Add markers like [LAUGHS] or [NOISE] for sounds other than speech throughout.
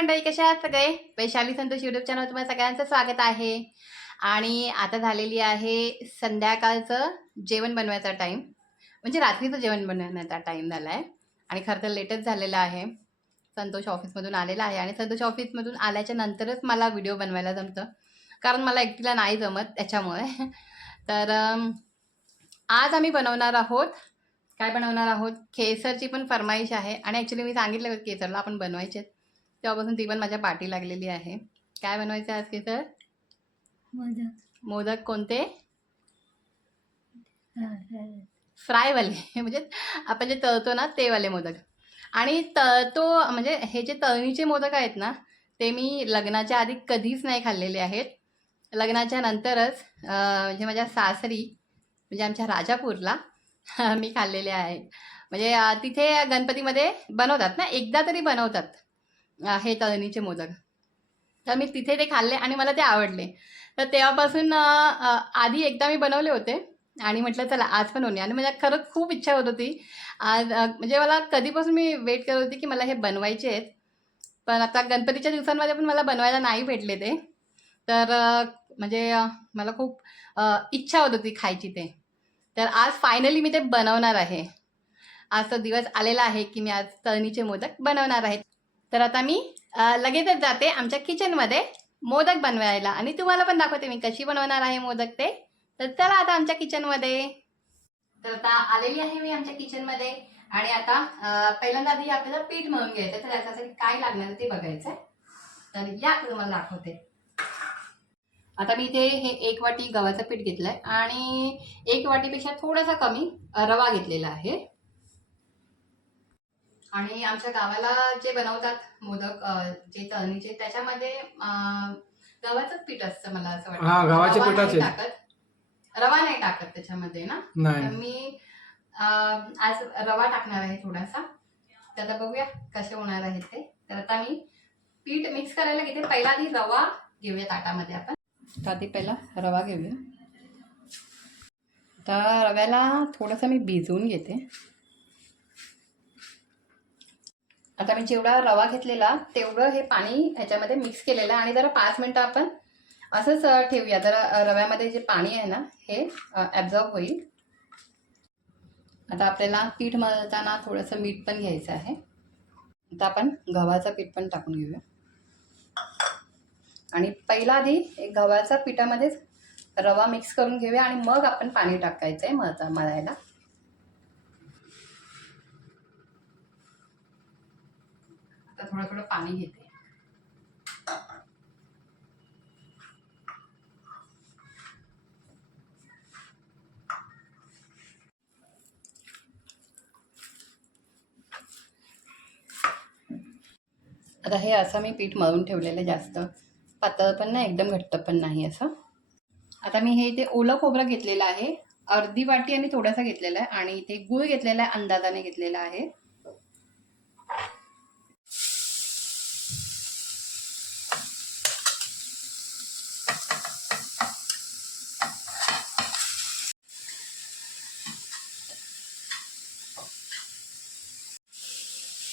मंडळी कशा आहात सगळे? वैशाली संतोष युट्यूब चॅनल तुम्हाला सगळ्यांचं स्वागत आहे. आणि आता झालेली आहे संध्याकाळचं जेवण बनवायचा टाईम म्हणजे रात्रीचं जेवण बनवण्याचा टाईम झाला आहे आणि खरं तर लेटच झालेला आहे. संतोष ऑफिसमधून आलेला आहे. आणि संतोष ऑफिसमधून आल्याच्या नंतरच मला व्हिडिओ बनवायला जमतं. कारण मला एकटीला नाही जमत त्याच्यामुळे. [LAUGHS] तर आज आम्ही बनवणार आहोत. काय बनवणार आहोत? केसरची पण फरमाईश आहे. आणि ॲक्च्युली मी सांगितलं केसरला आपण बनवायचे तेव्हापासून ती पण माझ्या पाठी लागलेली आहे. काय बनवायचं आज केसर? मोदक. मोदक कोणते. फ्रायवाले. [LAUGHS] म्हणजे आपण जे तळतो ना ते वाले मोदक. आणि तळतो म्हणजे हे जे तळणीचे मोदक आहेत ना ते मी लग्नाच्या आधी कधीच नाही खाल्लेले आहेत. लग्नाच्या नंतरच म्हणजे माझ्या सासरी म्हणजे आमच्या राजापूरला [LAUGHS] मी खाल्लेले आहेत. म्हणजे तिथे गणपतीमध्ये बनवतात ना एकदा तरी बनवतात. हे तळणीचे मोदक. तर मी तिथे ते खाल्ले आणि मला ते आवडले. तर तेव्हापासून आधी एकदा मी बनवले होते आणि म्हटलं चला आज पण होणे आणि माझ्या खरंच खूप इच्छा होत होती. आज म्हणजे मला कधीपासून मी वेट करत होती की मला हे बनवायचे आहेत. पण आता गणपतीच्या दिवसांमध्ये पण मला बनवायला नाही भेटले ते. तर म्हणजे मला खूप इच्छा होत होती खायची ते. तर आज फायनली मी ते बनवणार आहे. आज तो दिवस आलेला आहे की मी आज तळणीचे मोदक बनवणार आहे. तर आता मी लगेचच जाते आमच्या किचनमध्ये मोदक बनवायला. आणि तुम्हाला पण दाखवते मी कशी बनवणार आहे मोदक ते. तर चला आता आमच्या किचनमध्ये तर आता आलेली आहे मी आमच्या किचनमध्ये आणि आता पहिल्यांदा आधी आपल्याला पीठ मळून घ्यायचं तर त्याच्यासाठी काय लागणार ते बघायचं तर या तुम्हाला दाखवते. आता मी इथे हे एक वाटी गव्हाचं पीठ घेतलंय. आणि एक वाटीपेक्षा थोडासा कमी रवा घेतलेला आहे. आणि आमच्या गावाला जे बनवतात मोदक जे तळणीचे त्याच्यामध्ये गव्हाचंच पीठ असतं मला असं वाटतं. हा, गव्हाच्या रवा नाही पिठाचे. टाकत. रवा नाही टाकत त्याच्यामध्ये ना? तर नाही मी अं, आज रवा टाकणार आहे थोडासा. तर आता बघूया कसे होणार आहेत ते. तर आता मी पीठ मिक्स करायला घेते. पहिला आधी रवा घेऊया ताटामध्ये आपण. तर आधी पहिला रवा घेऊया. तर रव्याला थोडंसं मी भिजवून घेते. आता मी जेवढा रवा घेतलेला तेवढं हे पाणी ह्याच्यामध्ये मिक्स केलेलं आहे. आणि जरा पाच मिनटं आपण असंच ठेवूया. जरा रव्यामध्ये जे पाणी आहे ना हे ॲब्झॉर्ब होईल. आता आपल्याला पीठ मळताना थोडंसं मीठ पण घ्यायचं आहे. आता आपण गव्हाचं पीठ पण टाकून घेऊया. आणि पहिला आधी एक गव्हाच्या पिठामध्येच रवा मिक्स करून घेऊया. आणि मग आपण पाणी टाकायचं आहे मळता मळायला. आता थोडं थोडं पाणी घेते. आता हे असं मी पीठ मळून ठेवलेलं आहे जास्त. पातळ पण नाही एकदम घट्ट पण नाही असं. आता मी हे इथे ओलं खोबरं घेतलेलं आहे अर्धी वाटी आणि थोडासा घेतलेला आहे आणि इथे गूळ घेतलेला आहे अंदाजाने घेतलेला आहे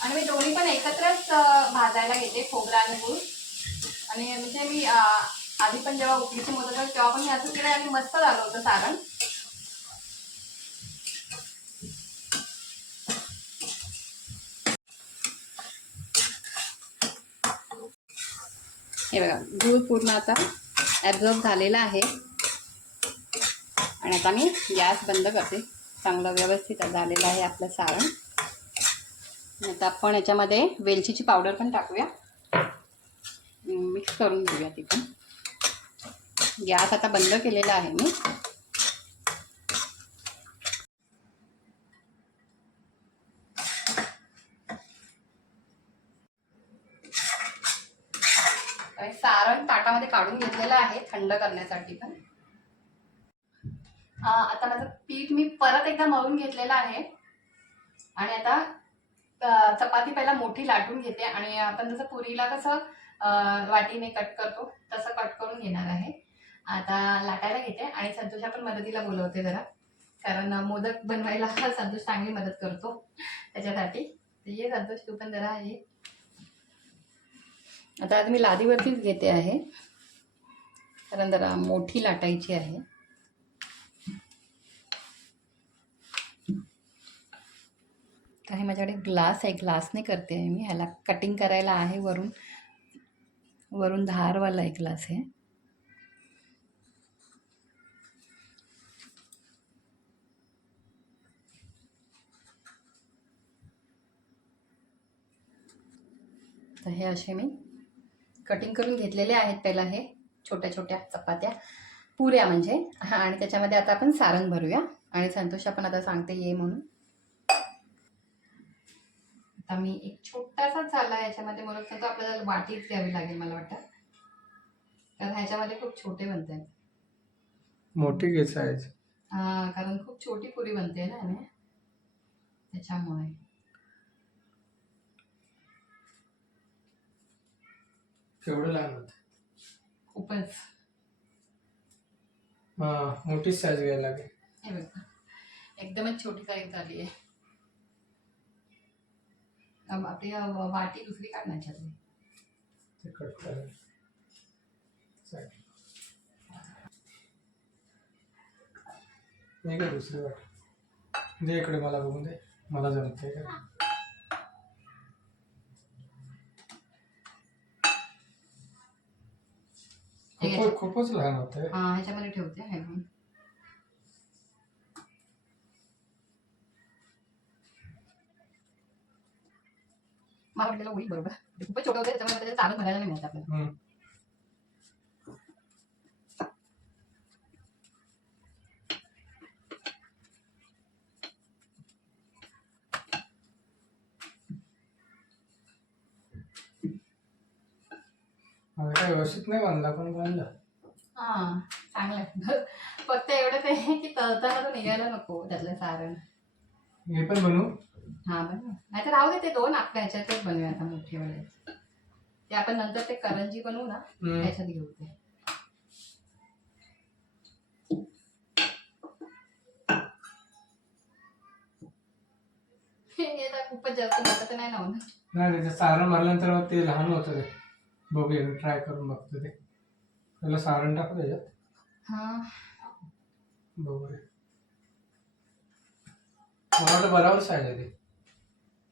आणि मी दोन्ही पण एकत्रच भाजायला घेते खोबरा आणि गुळ. आणि म्हणजे मी आधी पण जेव्हा उकडीची मोदक होते तेव्हा पण मी असं केलं आणि मस्त झालं होतं सारण. हे बघा गुळ पूर्ण आता ॲब्झॉर्ब झालेला आहे. आणि आता मी गॅस बंद करते. चांगलं व्यवस्थित झालेलं आहे आपलं सारण. आता आपण याच्यामध्ये वेलचीची पावडर पण टाकूया. मिक्स करून घेऊया ती पण. गॅस आता बंद केलेला आहे मी. सारण ताटामध्ये काढून घेतलेलं आहे थंड करण्यासाठी पण. आता माझं पीठ मी परत एकदा मळून घेतलेलं आहे. आणि आता चपाती पहिला मोठी लाटून घेते आणि आपण जसं पुरीला कसं वाटीने कट करतो तसं कट करून घेणार आहे. आता लाटायला घेते आणि संतोषा पण मदतीला बोलवते जरा. कारण मोदक बनवायला संतोष चांगली मदत करतो त्याच्यासाठी. ये संतोष तू पण जरा ये. आता आज मी लादीवरतीच घेते आहे. कारण जरा मोठी लाटायची आहे. तर हे माझ्याकडे ग्लास आहे. ग्लासने करते आहे मी. ह्याला कटिंग करायला आहे वरून. वरून धारवाला एक ग्लास आहे. तर हे असे मी कटिंग करून घेतलेले आहेत पहिला हे छोट्या छोट्या चपात्या. पुऱ्या म्हणजे. हां आणि त्याच्यामध्ये आता आपण सारण भरूया. आणि संतोष आपण आता सांगते ये म्हणून. आता मी एक छोटासाच झाला याच्यामध्ये मला वाटतं तो आपल्याला वाटीच घ्यावी लागेल मला वाटतं. कारण ह्याच्यामध्ये खूप छोटे बनत मोठी घे साईज हा, कारण खूप छोटी पुरी बनते ना याने. त्याच्यामुळे. केवढं लहान होत? खूपच. हा मोठीच साईज घ्यायला लागेल. हे बघा. एकदमच छोटी साईज झाली आहे आपली वाटी दुसरी करायला Side. नाही का दुसरी वाट? दे इकडे मला बघून दे. मला जमते का? आहे. खूपच खूपच लहान होत हा ह्याच्यामध्ये ठेवते मला वाटलेलं होईल बरोबर. ते खूपच छोटं होतं त्याच्यामुळे त्याचं चालू भरायला नाही मिळत आपल्याला. हम्म. मला काय व्यवस्थित नाही बांधला पण बांधला? हा चांगलं आहे. फक्त एवढं ते की तळताना तो निघायला नको त्यातलं सारण. हे पण बनवू हा बनव नाही तर राहू दे ते दोन आपल्या ह्याच्यातच बनवूया आता मोठे वाले. ते आपण नंतर ते करंजी बनवू ना हम्म. त्याच्यात घेऊ ते. हे आता खूपच जास्त मोठं तर नाही ना होणार. नाही त्याचं सारण भरल्यानंतर मग ते लहान होतं ते. बघूया मी ट्राय करून बघतो ते. त्याला सारण टाकू त्याच्यात हा. बघूया. मला वाटतं बरोबर साईज आहे ते.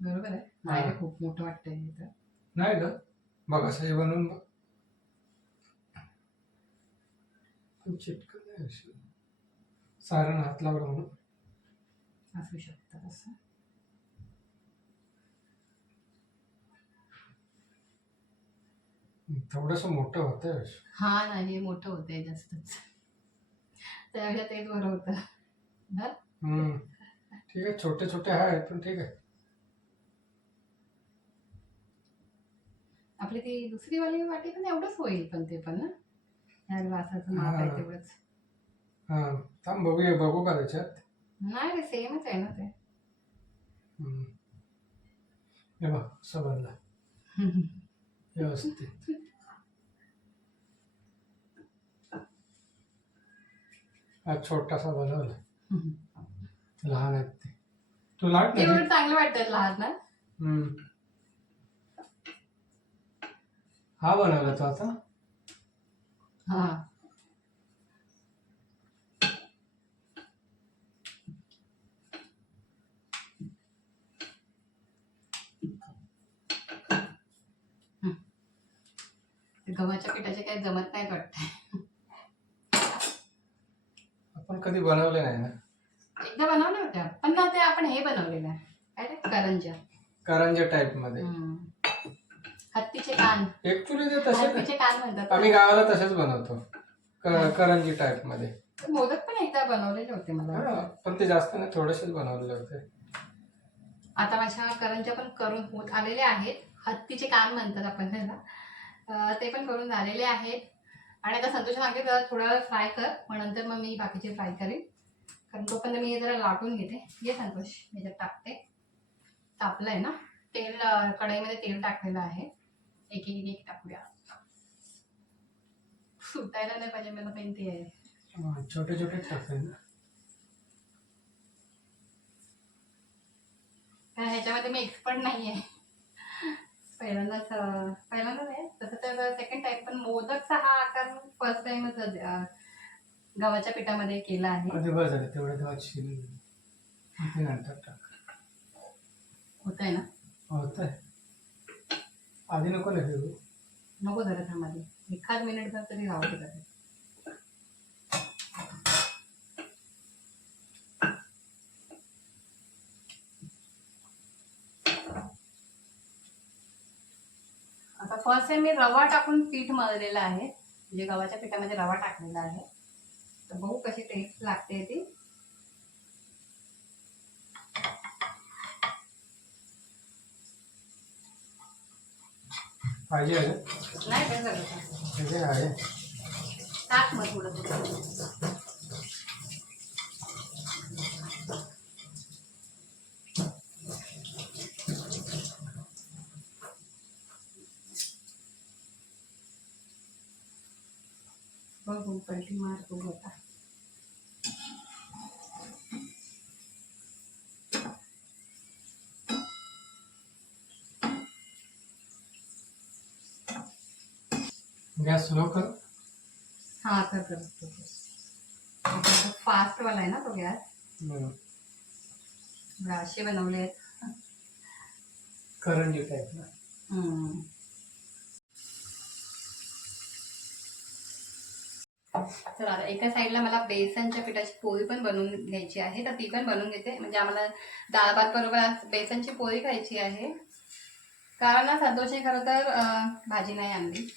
बरोबर आहे. नाही रे, खूप मोठं वाटतंय हे तर. नाही का बघ असं हे बनवून बघ. खूप चिटकन आहे अशी. सारण हात लावलं म्हणून. असू शकतं तसं. थोडंसं मोठं होतं हा नाही हे मोठं होतंय जास्तच. त्यापेक्षा तेच बरं होतं. हा? हम्म. ठीक आहे छोटे छोटे आहेत पण ठीक आहे. आपली ती दुसरी वाली वाटी पण एवढंच होईल पण ते पण ना? ह्या माप आहे हा. तेवढंच. हां थांब बघूया बघू का त्याच्यात? नाही रे सेमच आहे ना ते. हम्म. हे बघ बनलं व्यवस्थित. हा छोटासा बनवला. [LAUGHS] लहान आहेत ते. तू लाट ते नाही? उलट चांगलं वाटतं लहान ना? हम्म. हा बनवला तो आता. हा. गव्हाच्या पिठाचे काही जमत नाहीत वाटतं आपण कधी बनवले नाही ना? एकदा बनवल्या होत्या पण ना ते आपण हे बनवलेलं आहे. काय ते करंजा करंजा टाईपमध्ये. हम्म. कान. ऍक्च्युली ते कान म्हणतात. आम्ही गावाला तसेच बनवतो. क- करंजी टाईपमध्ये. मोदक पण एकदा बनवलेले होते मला हा, पण ते जास्त नाही थोडेसेच बनवलेले होते. आता माझ्या करंजा पण करून होत आलेले आहेत. हत्तीचे कान म्हणतात आपण त्याला. अं, ते पण करून झालेले आहेत. आणि आता संतोष सांगते जरा थोडा फ्राय कर. मग नंतर मग मी बाकीचे फ्राय करेन. कारण तोपर्यंत मी हे जरा लाटून घेते. ये संतोष मी जर टाकते. तापलं आहे ना? तेल अं, कढईमध्ये तेल टाकलेलं आहे. एक एक एक टाकूया सुटायला नाही पाहिजे मला पेन ते आहे छोटे छोटे ना कारण ह्याच्यामध्ये मी एक्सपर्ट नाही आहे पहिल्यांदाच पहिल्यांदाच आहे तसं तर सेकंड टाइम पण मोदकचा हा आकार फर्स्ट टाइमच गव्हाच्या पिठामध्ये केला आहे आधी बस झालं तेवढ्या तेव्हा शिली ते नंतर टाक होत आहे ना होत आधी नको ना नको नको जरा थांबाली एखाद मिनिट जर तरी राहू दे आता फर्स्ट टाइम मी रवा टाकून पीठ मळलेलं आहे. म्हणजे गव्हाच्या पिठामध्ये रवा टाकलेला आहे. तर बघू कशी टेस्ट लागते ती. पाहिजे नाही काय झालं टाक मग थोडं गॅस स्लो कर. हा कर कर. फास्ट वाला आहे ना तो गॅस. असे बनवले आहेत. करंजी टाईप ना. तर आता एका साईडला मला बेसनच्या पिठाची पोळी पण बनवून घ्यायची आहे. तर ती पण बनवून घेते. म्हणजे आम्हाला डाळ भात बरोबर आज बेसनची पोळी खायची आहे. कारण ना संतोषने खरं तर भाजी नाही आणली.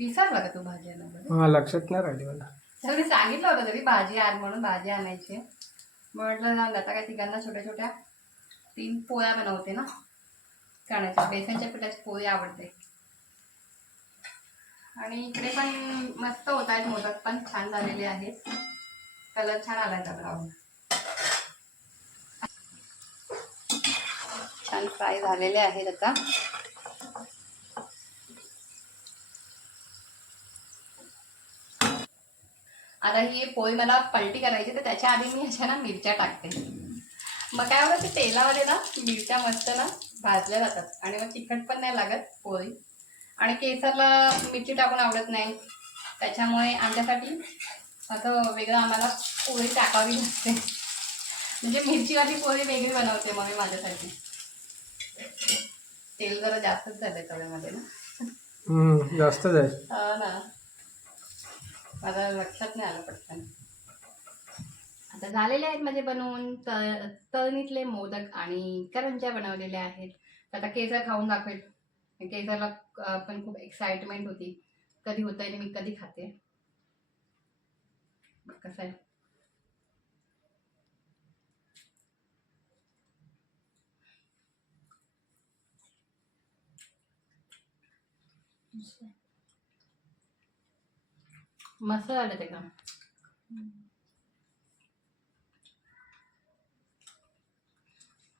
विसरला का तू भाजी आणायला? हा लक्षात नाही राहिली मला. मी सांगितलं होतं तरी भाजी आण म्हणून भाजी आणायची. म्हटलं ना आता काय तिघांना छोट्या छोट्या तीन पोळ्या बनवते ना. कण्याच्या बेसनच्या पिठाची पोळी आवडते. आणि इकडे पण मस्त होत आहेत मोदक पण छान झालेले आहेत. कलर छान आलाय ब्राऊन छान फ्राय झालेले आहेत आता. आता ही पोळी मला पलटी करायची तर त्याच्या आधी मी ह्याच्या ना मिरच्या टाकते मग काय होतं ते तेलामध्ये ना मिरच्या मस्त ना भाजल्या जातात. आणि मग तिखट पण नाही लागत पोळी. आणि केसरला मिरची टाकून आवडत नाही. त्याच्यामुळे आमच्यासाठी असं वेगळं आम्हाला पोळी टाकावी लागते. म्हणजे मिरचीवाली पोळी वेगळी बनवते मग मी माझ्यासाठी. तेल जरा जास्तच झालंय तव्यामध्ये ना. जास्तच आहे. हा ना. माझ्या लक्षात नाही आलं पटकन. आता झालेले आहेत माझे बनवून त तळणीतले मोदक आणि करंज्या बनवलेल्या आहेत. तर आता केसर खाऊन दाखवेल. केसरला पण खूप एक्साइटमेंट होती. कधी होत आहे मी कधी खाते. कसं आहे? मस्त झालं ते का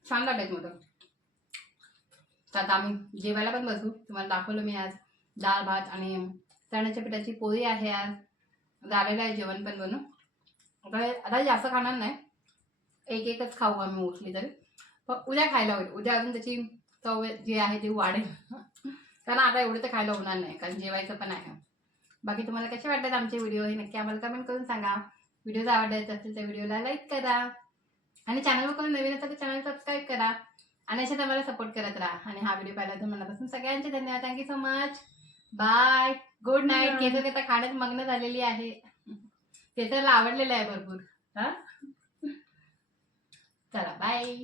छान वाटत मोदक तर आता आम्ही जेवायला पण बसू तुम्हाला दाखवलं मी आज डाळ भात आणि चण्याच्या पिठाची पोळी आहे आज झालेलं आहे जेवण पण बनू आता आता जास्त खाणार नाही एक एकच खाऊ आम्ही मोस्टली तरी पण उद्या खायला होईल उद्या अजून त्याची चव जी आहे ती वाढेल कारण आता एवढं तर खायला होणार नाही कारण जेवायचं पण आहे बाकी तुम्हाला कसे वाटतात आमचे व्हिडिओ हे नक्की आम्हाला कमेंट करून सांगा. व्हिडिओ जर आवडत असेल तर व्हिडिओला लाईक करा. आणि चॅनलवर कोणी नवीन असेल तर चॅनल सबस्क्राईब करा. आणि असे आम्हाला सपोर्ट करत राहा. आणि हा व्हिडिओ पाहिला तर मनापासून सगळ्यांचे धन्यवाद. Thank you so much bye good night. Kesar आता खाण्यात मग्न झालेली आहे. केसरला आवडलेलं आहे भरपूर. हा? चला बाय